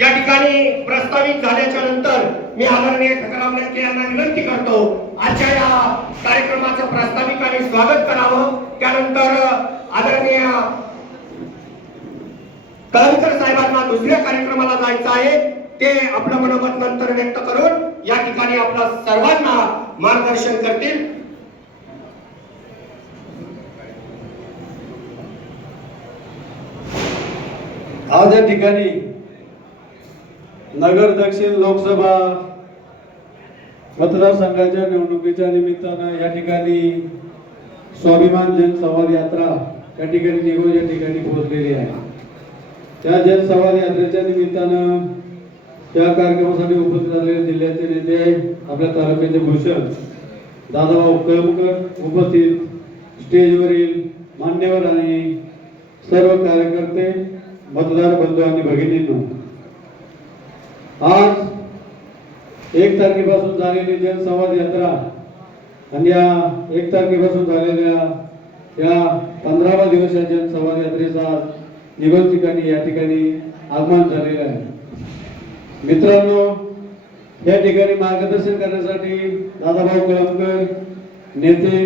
या ठिकाणी प्रस्तावित झाल्याच्या नंतर मी आदरणीय ठकराम लटके यांना विनंती करतो आजच्या या कार्यक्रमाचं प्रास्ताविकाने स्वागत करावं। त्यानंतर आदरणीय कळमकर साहेबांना दुसऱ्या कार्यक्रमाला जायचं आहे, ते आपलं मनोगत नंतर व्यक्त करून या ठिकाणी आपल्या सर्वांना मार्गदर्शन करतील। आज या ठिकाणी नगर दक्षिण लोकसभा मतदारसंघाच्या निवडणुकीच्या निमित्तानं या ठिकाणी स्वाभिमान जनसंवाद यात्रा या ठिकाणी निघून या ठिकाणी पोहोचलेली आहे। त्या जनसंवाद यात्रेच्या निमित्तानं त्या कार्यक्रमासाठी उपस्थित झालेले जिल्ह्याचे नेते आपल्या तालुक्याचे भूषण दादाभाऊ कळमकर, उपस्थित स्टेजवरील मान्यवर आणि सर्व कार्यकर्ते, मतदार बंधू आणि भगिनींनो, आज 1 तारखेपासून झालेली जनसंवाद यात्रा आणि या 1 तारखेपासून झालेल्या या 15वा दिवस या जनसंवाद यात्रेचा निघोज ठिकाणी या ठिकाणी आगमन झालेलं आहे। मित्रांनो, या ठिकाणी मार्गदर्शन करण्यासाठी दादाभाऊ कळमकर नेते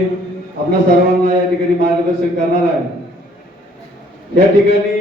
आपल्या सर्वांना या ठिकाणी मार्गदर्शन करणार आहे। या ठिकाणी